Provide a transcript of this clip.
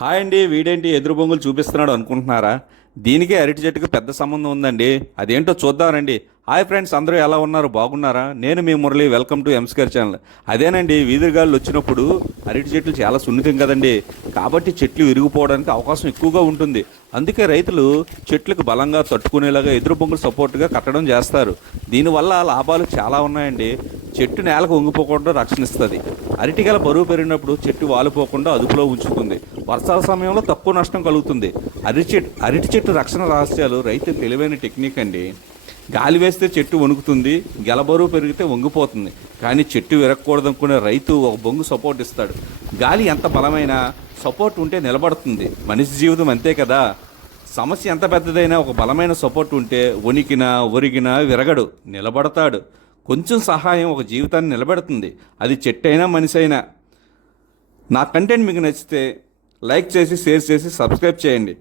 Hi అండి, వీడేంటి ఎదురు బొంగులు చూపిస్తున్నాడు అనుకుంటున్నారా? దీనికి అరటి చెట్టుకి పెద్ద సంబంధం ఉందండి. అదేంటో చూద్దామండి. హాయ్ ఫ్రెండ్స్, అందరూ ఎలా ఉన్నారు? బాగున్నారా? నేను మీ మురళి. వెల్కమ్ టు ఎంస్కేర్ ఛానల్. అదేనండి, వీధిగాళ్ళు వచ్చినప్పుడు అరటి చెట్లు చాలా సున్నితం కదండి. కాబట్టి చెట్లు విరిగిపోవడానికి అవకాశం ఎక్కువగా ఉంటుంది. అందుకే రైతులు చెట్లకు బలంగా తట్టుకునేలాగా ఎదురు బొంగులు సపోర్ట్గా కట్టడం చేస్తారు. దీనివల్ల లాభాలు చాలా ఉన్నాయండి. చెట్టు నేలకు వంగిపోకుండా రక్షణిస్తుంది. అరటిగల బరువు పెరిగినప్పుడు చెట్టు వాలిపోకుండా అదుపులో ఉంచుతుంది. వర్షాల సమయంలో తక్కువ నష్టం కలుగుతుంది. అరటి చెట్టు రక్షణ రహస్యాలు రైతు తెలివైన టెక్నిక్ అండి. గాలి వేస్తే చెట్టు వణుకుతుంది, గెల బరువు పెరిగితే వంగిపోతుంది. కానీ చెట్టు విరగకూడదనుకునే రైతు ఒక బొంగు సపోర్ట్ ఇస్తాడు. గాలి ఎంత బలమైన సపోర్ట్ ఉంటే నిలబడుతుంది. మనిషి జీవితం అంతే కదా. సమస్య ఎంత పెద్దదైనా ఒక బలమైన సపోర్ట్ ఉంటే వణికినా ఒరిగినా విరగడు, నిలబడతాడు. కొంచెం సహాయం ఒక జీవితాన్ని నిలబెడుతుంది. అది చెట్టు అయినా మనిషి అయినా. నా కంటెంట్ మీకు నచ్చితే లైక్ చేసి, షేర్ చేసి, సబ్స్క్రైబ్ చేయండి.